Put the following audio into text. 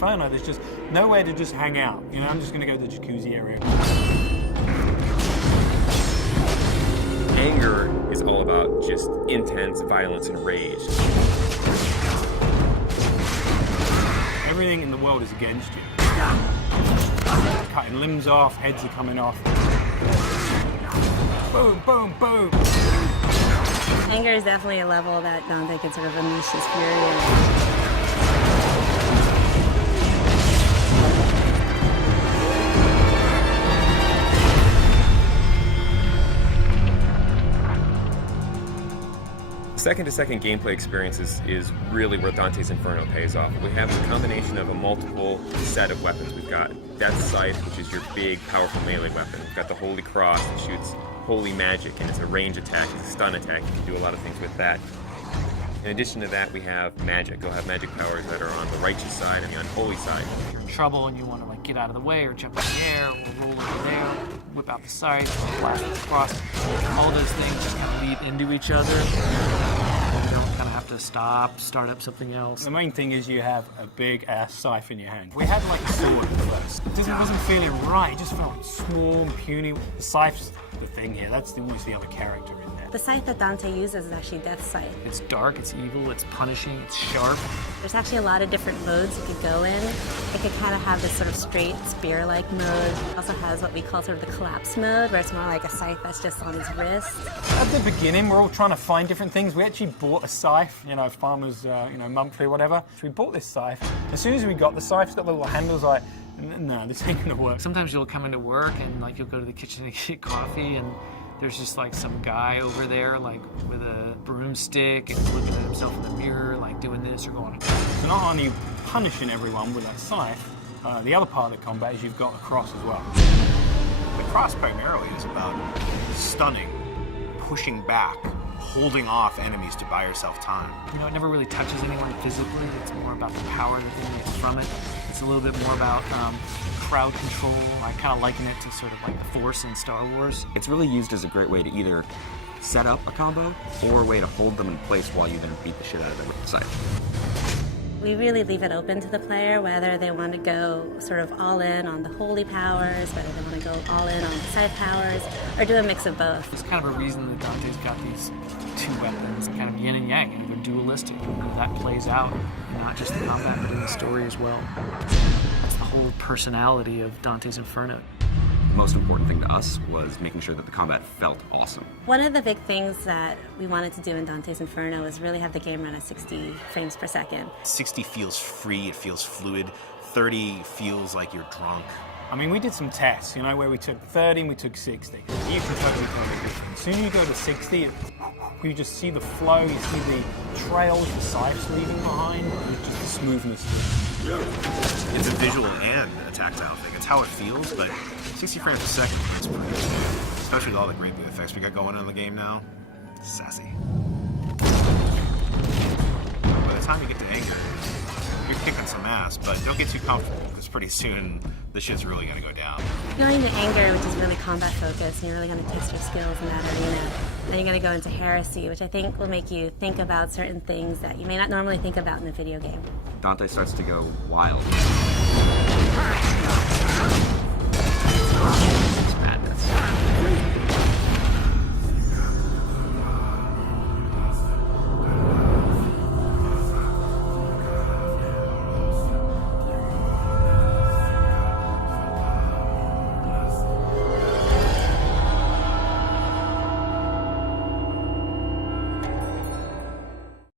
Inferno, there's just nowhere to just hang out. You know, I'm just gonna go to the jacuzzi area. Anger is all about just intense violence and rage. Everything in the world is against you. Cutting limbs off, heads are coming off. Boom, boom, boom. Anger is definitely a level that Dante can sort of unleash his fury in. Second-to-second gameplay experiences is really where Dante's Inferno pays off. We have a combination of a multiple set of weapons. We've got Death's Scythe, which is your big, powerful melee weapon. We've got the Holy Cross that shoots holy magic, and it's a range attack, it's a stun attack. You can do a lot of things with that. In addition to that, we have magic. You'll have magic powers that are on the righteous side and the unholy side. If you're in trouble and you want to like get out of the way or jump in the air or roll over there, whip out the scythe, blast it across, all those things just kind of lead into each other. You don't kind of have to start up something else. The main thing is you have a big ass scythe in your hand. We had like a sword at first. It wasn't feeling right. It just felt small and puny. The scythe's the thing here. That's almost the other character in there. The scythe that Dante uses is actually Death's Scythe. It's dark, it's evil, it's punishing, it's sharp. There's actually a lot of different modes you could go in. It could kind of have this sort of straight spear-like mode. It also has what we call sort of the collapse mode, where it's more like a scythe that's just on his wrist. At the beginning, we're all trying to find different things. We actually bought a scythe, you know, farmers, monthly or whatever. So we bought this scythe. As soon as we got the scythe, it's got the little handles like, no, this ain't gonna work. Sometimes you'll come into work and like you'll go to the kitchen to get coffee and there's just like some guy over there like with a broomstick and looking at himself in the mirror like doing this or going. So not only are you punishing everyone with that scythe, the other part of the combat is you've got the cross as well. The cross primarily is about stunning, pushing back, holding off enemies to buy yourself time. You know, it never really touches anyone physically. It's more about the power that they get from it. It's a little bit more about crowd control. I kind of liken it to sort of like the Force in Star Wars. It's really used as a great way to either set up a combo or a way to hold them in place while you then beat the shit out of them with the scythe. We really leave it open to the player whether they want to go sort of all in on the holy powers, whether they want to go all in on the scythe powers, or do a mix of both. There's kind of a reason that Dante's got these two weapons, kind of yin and yang, and they're dualistic. And that plays out in not just the combat, but in the story as well. That's the whole personality of Dante's Inferno. The most important thing to us was making sure that the combat felt awesome. One of the big things that we wanted to do in Dante's Inferno was really have the game run at 60 frames per second. 60 feels free, it feels fluid. 30 feels like you're drunk. I mean, we did some tests, you know, where we took 30 and we took 60. You can totally tell the difference. As soon as you go to 60, you just see the flow, you see the trails, the scythes leaving behind, and just the smoothness. It's a visual and a tactile thing. It's how it feels, but 60 frames per second is pretty good. Especially with all the great effects we got going on in the game now. Sassy. By the time you get to anger, you're kicking some ass, but don't get too comfortable, because pretty soon the shit's really gonna go down. Going to anger, which is really combat focused, and you're really going to test your skills in that arena. Then you're going to go into heresy, which I think will make you think about certain things that you may not normally think about in a video game. Dante starts to go wild.